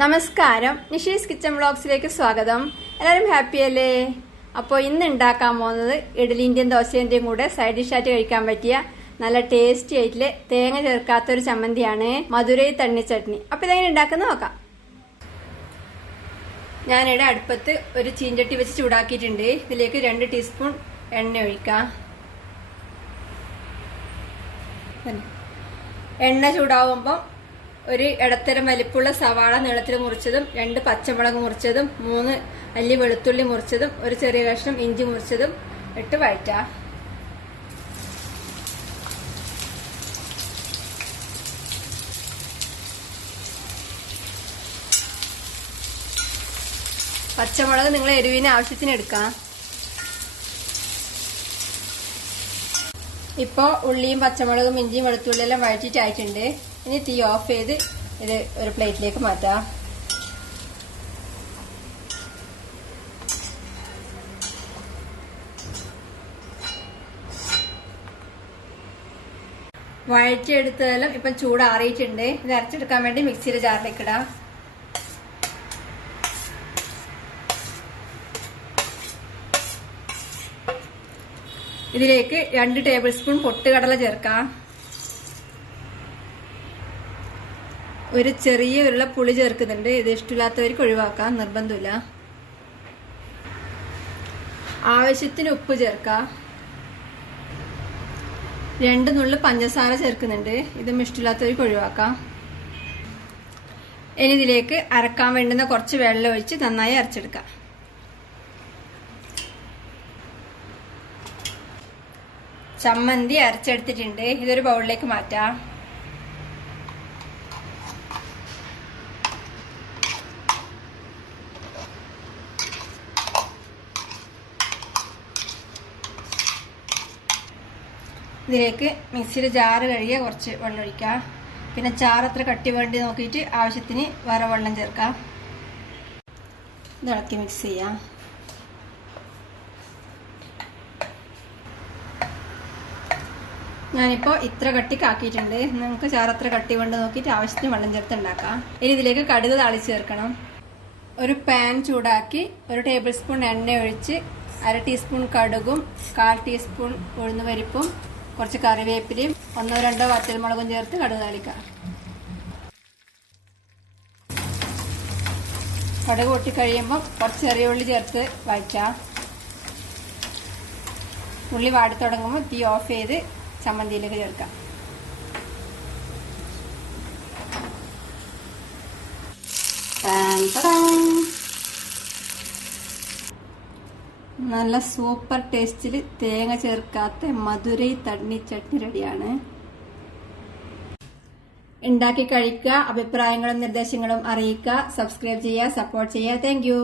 നമസ്കാരം, നിഷീസ് കിച്ചൺ വ്ളോഗ്സിലേക്ക് സ്വാഗതം. എല്ലാവരും ഹാപ്പി അല്ലേ? അപ്പോൾ ഇന്ന് ഉണ്ടാക്കാൻ പോകുന്നത് ഇഡ്ഡലിന്റെയും ദോശേന്റെയും കൂടെ സൈഡ് ഡിഷായിട്ട് കഴിക്കാൻ പറ്റിയ നല്ല ടേസ്റ്റി ആയിട്ടുള്ള തേങ്ങ ചേർക്കാത്തൊരു ചമ്മന്തിയാണ് മധുരൈ തണ്ണി ചട്നി. അപ്പോൾ ഇതെങ്ങനെ ഉണ്ടാക്കുന്ന നോക്കാം. ഞാനിവിടെ അടുപ്പത്ത് ഒരു ചീഞ്ചട്ടി വെച്ച് ചൂടാക്കിയിട്ടുണ്ട്. ഇതിലേക്ക് 2 ടീസ്പൂൺ എണ്ണ ഒഴിക്കാം. എണ്ണ ചൂടാവുമ്പോൾ ഒരു ഇടത്തരം വലിപ്പമുള്ള സവാള നീളത്തിൽ മുറിച്ചതും 2 പച്ചമുളക് മുറിച്ചതും 3 അല്ലി വെളുത്തുള്ളി മുറിച്ചതും ഒരു ചെറിയ കഷ്ണം ഇഞ്ചി മുറിച്ചതും ഇട്ട് വഴറ്റാം. പച്ചമുളക് നിങ്ങൾ എരിവിന് ആവശ്യത്തിന് എടുക്കാം. ഇപ്പോൾ ഉള്ളിയും പച്ചമുളകും ഇഞ്ചിയും വെളുത്തുള്ളി എല്ലാം വഴറ്റിയിട്ടായിട്ടുണ്ട്. ഇനി തീ ഓഫ് ചെയ്ത് ഇത് ഒരു പ്ലേറ്റിലേക്ക് മാറ്റാം. വഴറ്റിയെടുത്തതെല്ലാം ഇപ്പം ചൂടാറിയിട്ടുണ്ട്. ഇത് അരച്ചെടുക്കാൻ വേണ്ടി മിക്സിയുടെ ജാറിലേക്ക് ഇടാം. ഇതിലേക്ക് 2 ടേബിൾ സ്പൂൺ പൊട്ടുകടല ചേർക്കാം. ഒരു ചെറിയ ഉരുള പുളി ചേർക്കുന്നുണ്ട്. ഇത് ഇഷ്ടമില്ലാത്തവർക്ക് ഒഴിവാക്കാം, നിർബന്ധമില്ല. ആവശ്യത്തിന് ഉപ്പ് ചേർക്കാം. 2 നുള്ളു പഞ്ചസാര ചേർക്കുന്നുണ്ട്. ഇതും ഇഷ്ടമില്ലാത്തവർക്ക് ഒഴിവാക്കാം. ഇനി ഇതിലേക്ക് അരക്കാൻ വേണ്ടുന്ന കുറച്ച് വെള്ളം ഒഴിച്ച് നന്നായി അരച്ചെടുക്കാം. ചമ്മന്തി അരച്ചെടുത്തിട്ടുണ്ട്. ഇതൊരു ബൗളിലേക്ക് മാറ്റാം. ഇതിലേക്ക് മിക്സിയുടെ ജാറ് കഴുകിയ കുറച്ച് വെള്ളം ഒഴിക്കാം. പിന്നെ ചാറത്ര കട്ടി വേണ്ടി നോക്കിയിട്ട് ആവശ്യത്തിന് വേറെ വെള്ളം ചേർക്കാം. ഇത് ഇളക്കി മിക്സ് ചെയ്യാം. ഞാനിപ്പോൾ ഇത്ര കട്ടിക്കാക്കിയിട്ടുണ്ട്. നിങ്ങൾക്ക് ചാറത്ര കട്ടി കൊണ്ട് നോക്കിയിട്ട് ആവശ്യത്തിന് വെള്ളം ചേർത്ത് ഉണ്ടാക്കാം. ഇനി ഇതിലേക്ക് കടുക് താളിച്ച് ചേർക്കണം. ഒരു പാൻ ചൂടാക്കി 1 ടേബിൾ സ്പൂൺ എണ്ണ ഒഴിച്ച് 1/2 ടീസ്പൂൺ കടുകും 1/4 ടീസ്പൂൺ ഉഴുന്നുപരിപ്പും കുറച്ച് കറിവേപ്പിലയും 1-2 വറ്റൽമുളകും ചേർത്ത് കടുക് താളിക്കാം. കടുക് പൊട്ടി കഴിയുമ്പോൾ കുറച്ച് ചെറിയ ഉള്ളി ചേർത്ത് വഴറ്റാം. ഉള്ളി വാടി തുടങ്ങുമ്പോൾ തീ ഓഫ് ചെയ്ത് ചമ്മന്തിയിലേക്ക് ചേർക്കാം. നല്ല സൂപ്പർ ടേസ്റ്റിൽ തേങ്ങ ചേർക്കാത്ത മധുരൈ തണ്ണി ചട്നി റെഡിയാണ്. ഉണ്ടാക്കി കഴിക്കുക. അഭിപ്രായങ്ങളും നിർദ്ദേശങ്ങളും അറിയിക്കുക. സബ്സ്ക്രൈബ് ചെയ്യുക, സപ്പോർട്ട് ചെയ്യുക. Thank you.